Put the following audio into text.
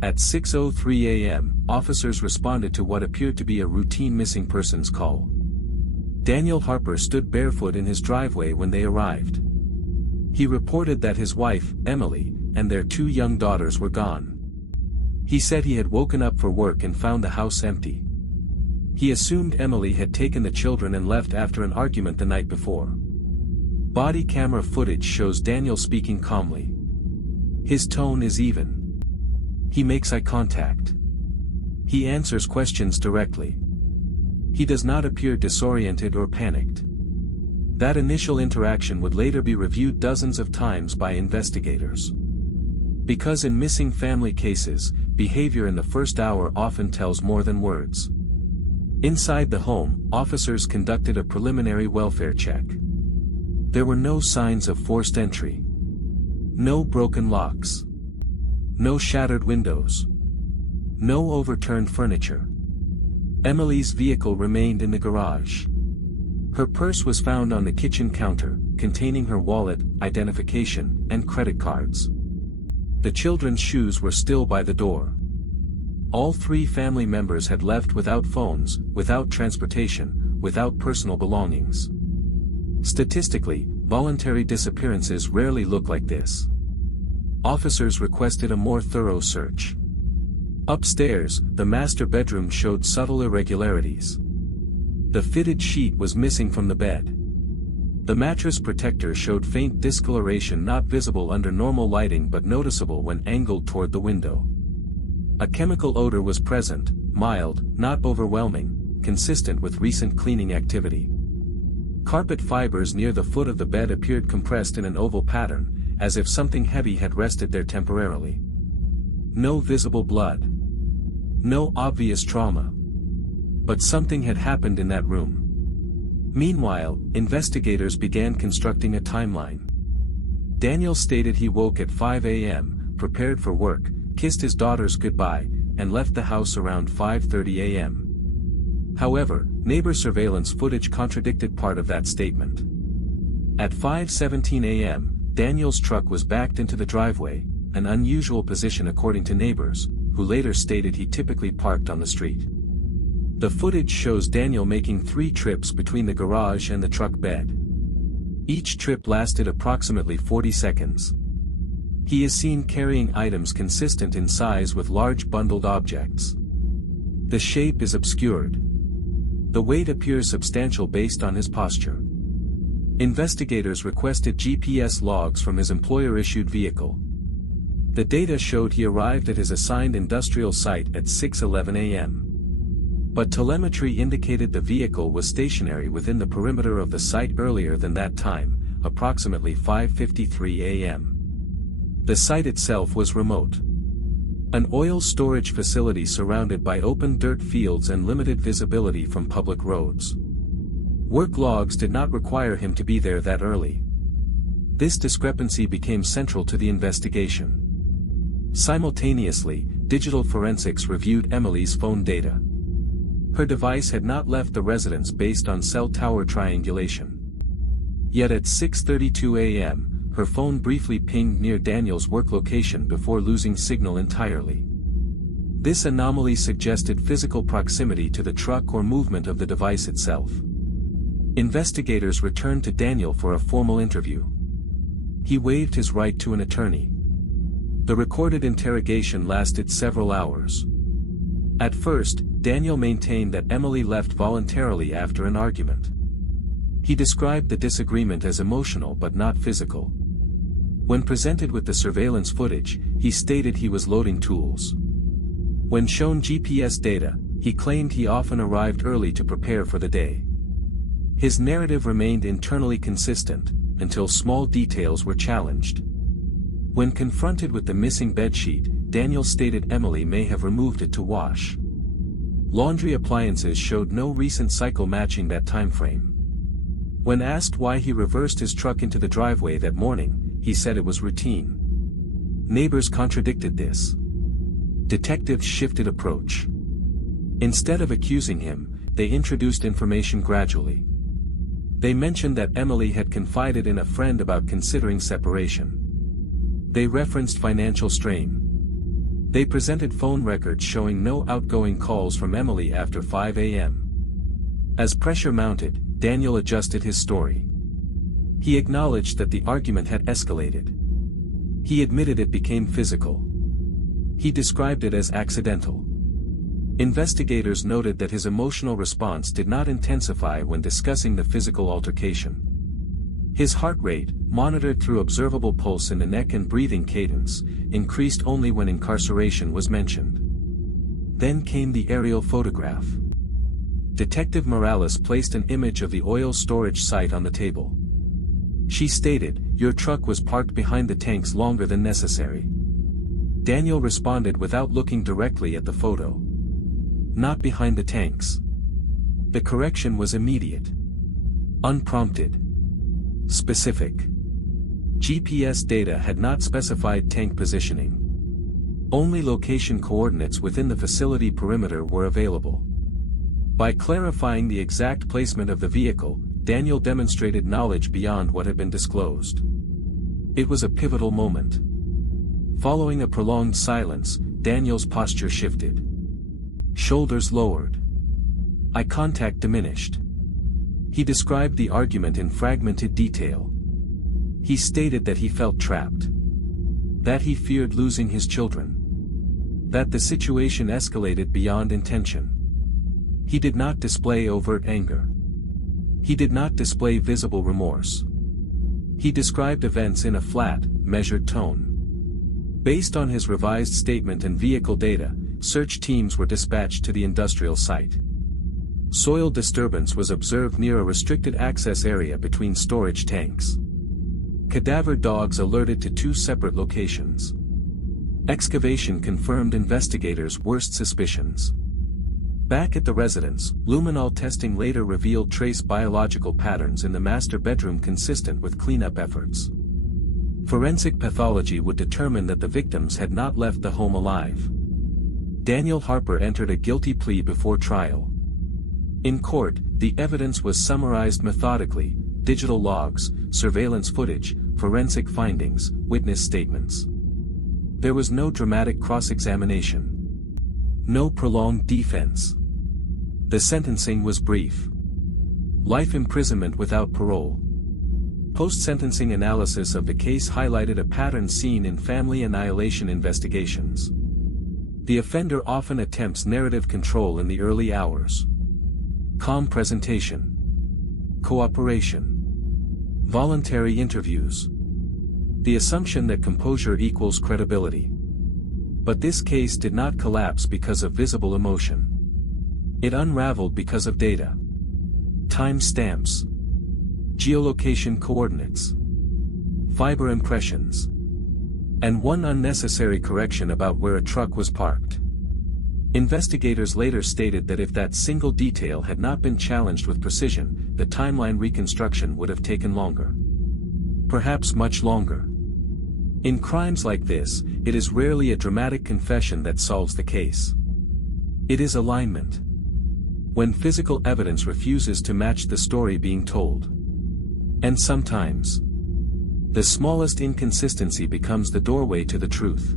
At 6:03 a.m., officers responded to what appeared to be a routine missing persons call. Daniel Harper stood barefoot in his driveway when they arrived. He reported that his wife, Emily, and their 2 young daughters were gone. He said he had woken up for work and found the house empty. He assumed Emily had taken the children and left after an argument the night before. Body camera footage shows Daniel speaking calmly. His tone is even. He makes eye contact. He answers questions directly. He does not appear disoriented or panicked. That initial interaction would later be reviewed dozens of times by investigators. Because in missing family cases, behavior in the first hour often tells more than words. Inside the home, officers conducted a preliminary welfare check. There were no signs of forced entry. No broken locks. No shattered windows. No overturned furniture. Emily's vehicle remained in the garage. Her purse was found on the kitchen counter, containing her wallet, identification, and credit cards. The children's shoes were still by the door. All 3 family members had left without phones, without transportation, without personal belongings. Statistically, voluntary disappearances rarely look like this. Officers requested a more thorough search. Upstairs, the master bedroom showed subtle irregularities. The fitted sheet was missing from the bed. The mattress protector showed faint discoloration not visible under normal lighting but noticeable when angled toward the window. A chemical odor was present, mild, not overwhelming, consistent with recent cleaning activity. Carpet fibers near the foot of the bed appeared compressed in an oval pattern, as if something heavy had rested there temporarily. No visible blood. No obvious trauma. But something had happened in that room. Meanwhile, investigators began constructing a timeline. Daniel stated he woke at 5 a.m., prepared for work, kissed his daughters goodbye, and left the house around 5:30 a.m. However, neighbor surveillance footage contradicted part of that statement. At 5:17 a.m., Daniel's truck was backed into the driveway, an unusual position according to neighbors, who later stated he typically parked on the street. The footage shows Daniel making 3 trips between the garage and the truck bed. Each trip lasted approximately 40 seconds. He is seen carrying items consistent in size with large bundled objects. The shape is obscured. The weight appears substantial based on his posture. Investigators requested GPS logs from his employer-issued vehicle. The data showed he arrived at his assigned industrial site at 6:11 a.m. But telemetry indicated the vehicle was stationary within the perimeter of the site earlier than that time, approximately 5:53 a.m. The site itself was remote. An oil storage facility surrounded by open dirt fields and limited visibility from public roads. Work logs did not require him to be there that early. This discrepancy became central to the investigation. Simultaneously, digital forensics reviewed Emily's phone data. Her device had not left the residence based on cell tower triangulation. Yet at 6:32 a.m., her phone briefly pinged near Daniel's work location before losing signal entirely. This anomaly suggested physical proximity to the truck or movement of the device itself. Investigators returned to Daniel for a formal interview. He waived his right to an attorney. The recorded interrogation lasted several hours. At first, Daniel maintained that Emily left voluntarily after an argument. He described the disagreement as emotional but not physical. When presented with the surveillance footage, he stated he was loading tools. When shown GPS data, he claimed he often arrived early to prepare for the day. His narrative remained internally consistent, until small details were challenged. When confronted with the missing bedsheet, Daniel stated Emily may have removed it to wash. Laundry appliances showed no recent cycle matching that time frame. When asked why he reversed his truck into the driveway that morning, he said it was routine. Neighbors contradicted this. Detectives shifted approach. Instead of accusing him, they introduced information gradually. They mentioned that Emily had confided in a friend about considering separation. They referenced financial strain. They presented phone records showing no outgoing calls from Emily after 5 a.m. As pressure mounted, Daniel adjusted his story. He acknowledged that the argument had escalated. He admitted it became physical. He described it as accidental. Investigators noted that his emotional response did not intensify when discussing the physical altercation. His heart rate, monitored through observable pulse in the neck and breathing cadence, increased only when incarceration was mentioned. Then came the aerial photograph. Detective Morales placed an image of the oil storage site on the table. She stated, "Your truck was parked behind the tanks longer than necessary." Daniel responded without looking directly at the photo. "Not behind the tanks." The correction was immediate. Unprompted. Specific. GPS data had not specified tank positioning. Only location coordinates within the facility perimeter were available. By clarifying the exact placement of the vehicle, Daniel demonstrated knowledge beyond what had been disclosed. It was a pivotal moment. Following a prolonged silence, Daniel's posture shifted. Shoulders lowered. Eye contact diminished. He described the argument in fragmented detail. He stated that he felt trapped. That he feared losing his children. That the situation escalated beyond intention. He did not display overt anger. He did not display visible remorse. He described events in a flat, measured tone. Based on his revised statement and vehicle data, search teams were dispatched to the industrial site. Soil disturbance was observed near a restricted access area between storage tanks. Cadaver dogs alerted to 2 separate locations. Excavation confirmed investigators' worst suspicions. Back at the residence, luminol testing later revealed trace biological patterns in the master bedroom consistent with cleanup efforts. Forensic pathology would determine that the victims had not left the home alive. Daniel Harper entered a guilty plea before trial. In court, the evidence was summarized methodically: digital logs, surveillance footage, forensic findings, witness statements. There was no dramatic cross-examination. No prolonged defense. The sentencing was brief. Life imprisonment without parole. Post-sentencing analysis of the case highlighted a pattern seen in family annihilation investigations. The offender often attempts narrative control in the early hours. Calm presentation. Cooperation. Voluntary interviews. The assumption that composure equals credibility. But this case did not collapse because of visible emotion. It unraveled because of data. Time stamps. Geolocation coordinates. Fiber impressions. And one unnecessary correction about where a truck was parked. Investigators later stated that if that single detail had not been challenged with precision, the timeline reconstruction would have taken longer. Perhaps much longer. In crimes like this, it is rarely a dramatic confession that solves the case. It is alignment. When physical evidence refuses to match the story being told. And sometimes, the smallest inconsistency becomes the doorway to the truth.